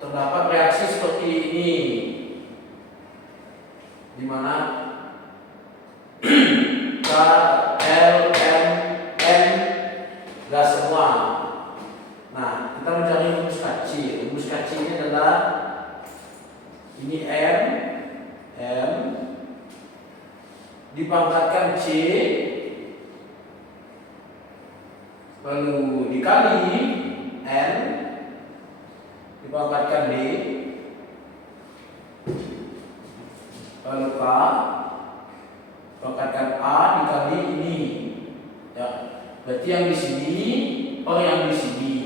terdapat reaksi seperti ini, di mana K, L, M, N gas semua. Nah, kita mencari rumus kecil. Rumus kecil ini adalah ini M dipangkatkan C, lalu dikali N dipangkatkan D, lalu K pangkatkan A dikali ini. Ya, berarti yang di sini per yang di sini.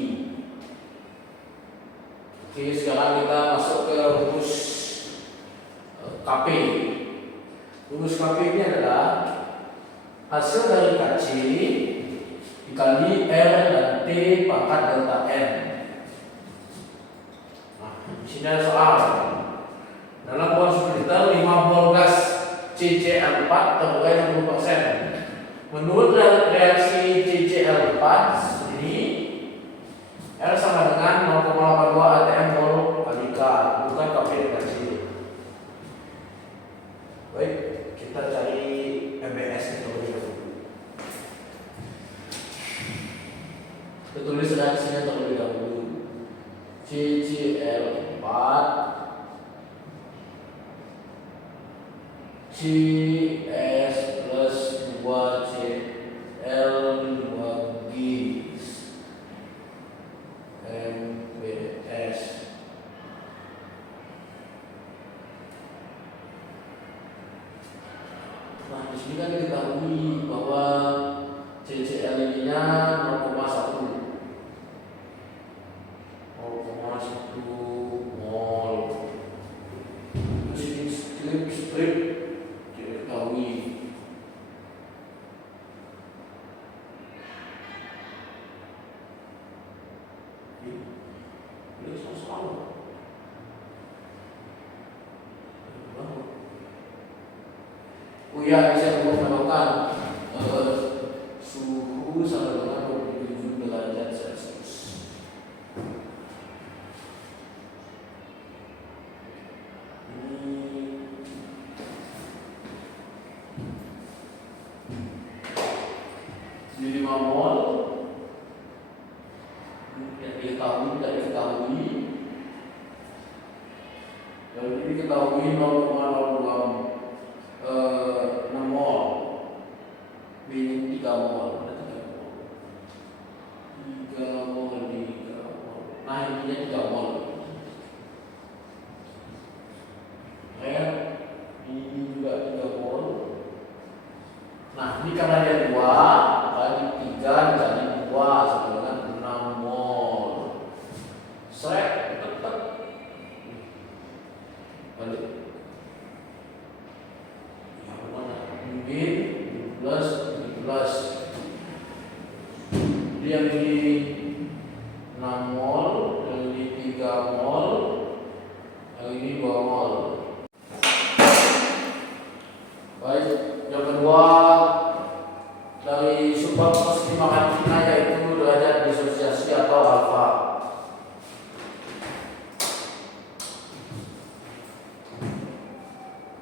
Oke, sekarang kita masuk ke rumus KP. Rumus KP ini adalah hasil dari KC dikali R dan T pangkat delta N. Nah, di sini ada soal. Dalam buang spliter 5 mol gas CCl4 terurai 60%. Menurut reaksi CCl4 ini R sama dengan 0,82 atm mol kali K, bukan KP dengan C. Baik, kita cari MBS terlebih dahulu. Kita tulis reaksinya terlebih dahulu. CCl4 CS plus 2Cl2G MBS. Nah, di sini kan diketahui bahwa CCl ininya 0,1 mol. Di sini strip diketahui. Ini soal. Oh iya, bisa menambahkan suhu sama dengan 27 derajat Celcius. Ini 5 mol yang diketahui, tidak diketahui. Lalu ini diketahui 0,02 6 mol, B ini 3 mol, ada 3 mol, 3 mol, 3 mol. Nah, ininya 3 mol. Ini juga 3 mol. Nah, ini karena dia 2, kali 3 dikali 2 sama dengan 6 mol. Seret, tetap. Balik. Plus yang ini 6 mol, yang ini 3 mol, yang ini 2 mol. Baik, yang kedua dari subbab pertimbangan yaitu derajat disosiasi atau alfa.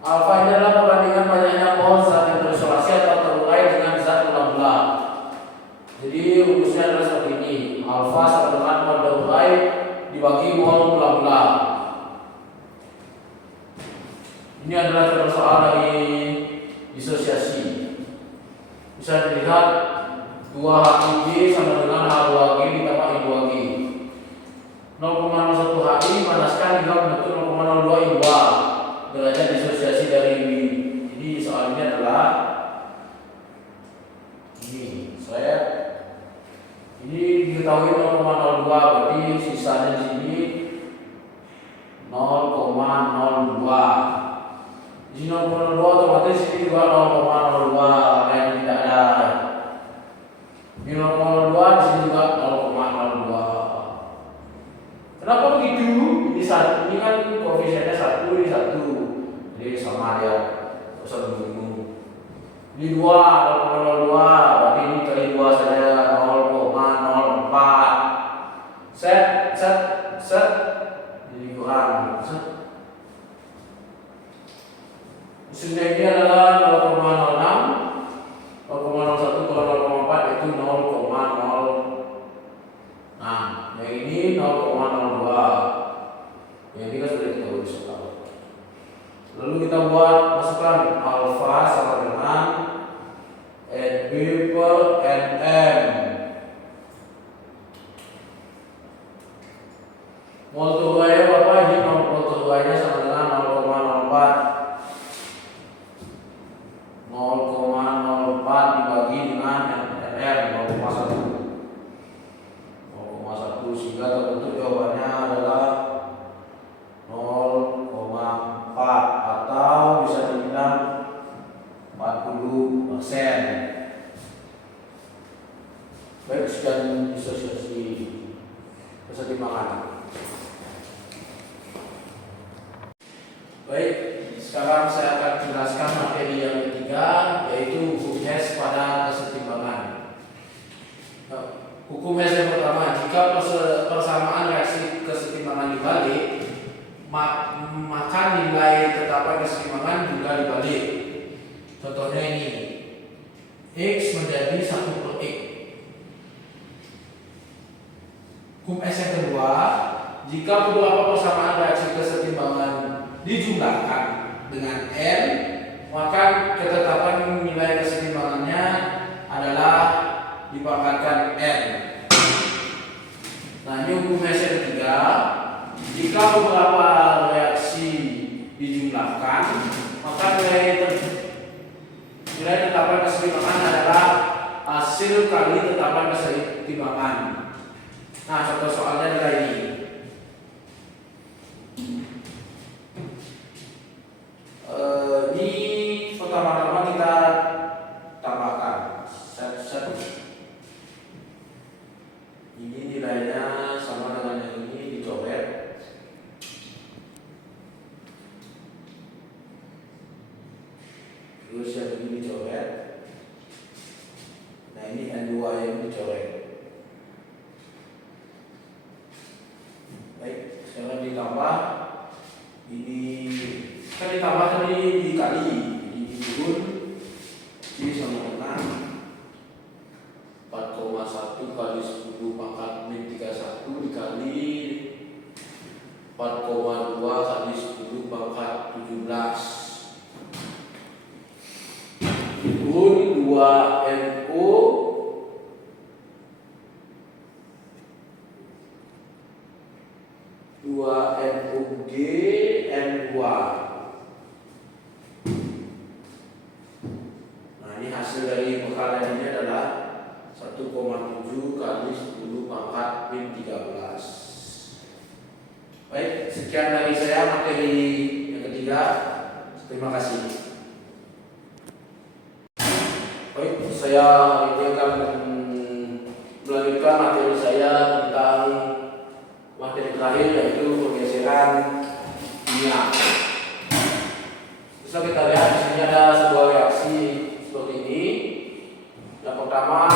Alfa ini adalah perbandingan banyaknya mol zat yang terisolasi atau terurai dengan zat mula-mula. Jadi rumusnya adalah seperti ini. Alfa sama dengan mol terurai dibagi mol mula-mula. Ini adalah contoh soal dari disosiasi. Bisa dilihat 2Hig sama dengan H2G ditambah I2G. 0,01 Hi panaskan hingga membentuk 0,02 I2. Derajat disosiasi dari B. Jadi soal ini adalah ini. Ini diketahui 0,02, berarti sisanya di sini 0,02. Di sini 0,02 otomatis ini juga 0,02, yang tidak ada. Ini 0,02, di sini juga 0,02. Kenapa begitu? Ini kan koefisiennya 1, ini 1. Jadi sama dia, tidak usah bingung. Ini 2, 0,02, berarti ini kali 2 saja 0,04. Set. jadi kurang. Hasilnya ini adalah 0,06, 0,01 kurang 0,4 yaitu 0,0. Nah, yang ini 0,02. Yang ini kan sudah kita tahu. Lalu kita buat masukkan alfa sama dengan NB per NM. Mol turuannya berapa? Ini mol turuannya sama dengan 0,04. 0,04 dibagi dengan NM 0,1. 0,1 sehingga terbentuk jawabannya adalah 0,4 atau bisa dibilang 40%. Baik, sekian disosiasi kesetimbangan. Baik, sekarang saya akan jelaskan materi yang ketiga, yaitu hukum Hess pada kesetimbangan. Hukum Hess yang pertama, jika persamaan reaksi kesetimbangan dibalik, maka nilai tetapan kesetimbangan juga dibalik. Contohnya ini, X menjadi 1 per X. Hukum S yang kedua, jika beberapa persamaan reaksi kesetimbangan dijumlahkan dengan N, maka ketetapan nilai kesetimbangannya adalah dipangkatkan N. Nah, ini hukum S yang ketiga, jika beberapa reaksi dijumlahkan, maka nilai tetapan kesetimbangan adalah hasil kali tetapan kesetimbangan. Nah, contoh soalnya adalah ini. Ini pertama-tama kita tambahkan set. Ini nilainya sama dengan yang ini, dicoret. Terus yang ini dicoret. Nah, ini N2 yang dicoret. Baik, sekarang ditambah. Ini kan ditambah tadi dikali, jadi turun jadi sama dengan 4,1 kali 10 pangkat min 31 dikali 4,2 kali 10 pangkat 17 turun 2NO NUG N2. Nah, ini hasil dari pengkalian ini adalah 1,7 kali 10 pangkat min 13. Baik, sekian dari saya materi yang ketiga. Terima kasih. Baik, saya ini akan melanjutkan materi saya tentang materi terakhir, yaitu pergeseran kimia. Bisa kita lihat di sini ada sebuah reaksi seperti ini. Yang pertama,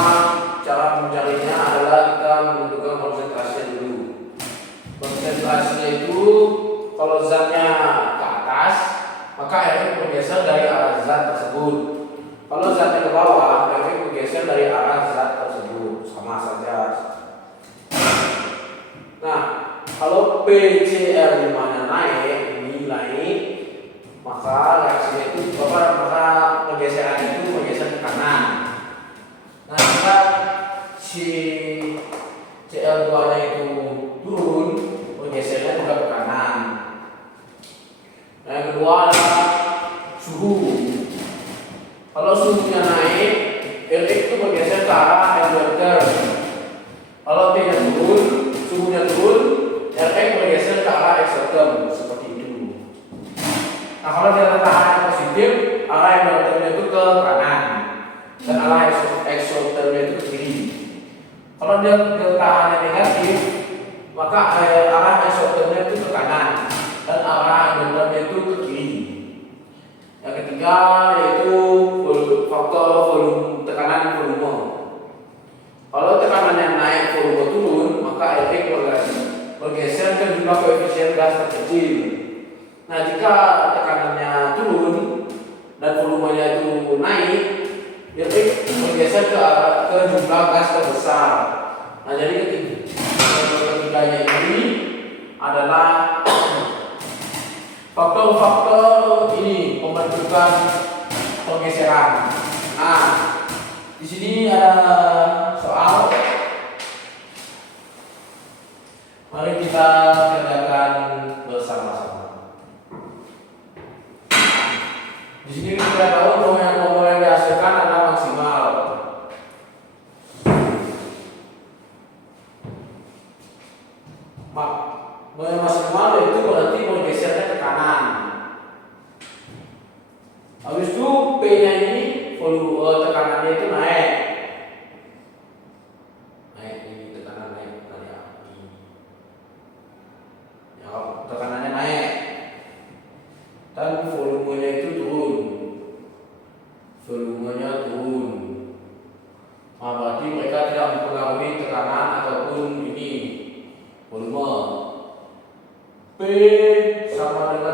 cara mencarinya adalah kita menentukan konsentrasinya dulu. Konsentrasinya itu kalau zatnya ke atas, maka efek bergeser dari arah zat tersebut. Kalau zatnya ke bawah, efek bergeser dari arah zat tersebut. Sama saja. Nah, kalau PCl5-nya naik, ini naik, maka reaksinya itu maka pergeseran itu bergeser ke kanan. Nah, jika si Cl2-nya itu turun, pergesernya juga ke kanan. Nah, yang kedua adalah suhu. Kalau suhunya naik, Lx itu bergeser ke arah elevator. Kalau T-nya turun, suhunya turun, Lx bergeser ke arah exotherm, seperti itu. Nah, kalau delta H positif, arah elevatornya itu ke kanan dan arah exothermnya itu ke kiri. Kalau delta H negatif, maka arah exothermnya itu ke kanan dan arah elevatornya itu ke kiri. Yang ketiga yaitu faktor volume, tekanan volume. pengisian gas terkecil. Nah, jika tekanannya turun dan volumenya itu naik, dia bergeser ke jumlah gas terbesar. Nah, jadi ketiganya ini adalah faktor-faktor ini pembentukan pergeseran. Nah, di sini ada soal. Mari kita kerjakan bersama-sama. Di sini kita tahu bahwa yang komponen dihasilkan adalah maksimal. Maksimal itu berarti bergesernya ke kanan. Habis itu P-nya ini volume tekanannya itu naik. Ini tekanan naik tadi ini. Ya, tekanannya naik. Dan volumenya itu turun. Volumenya turun. Nah, berarti mereka tidak mempengaruhi tekanan ataupun ini volume. P sama dengan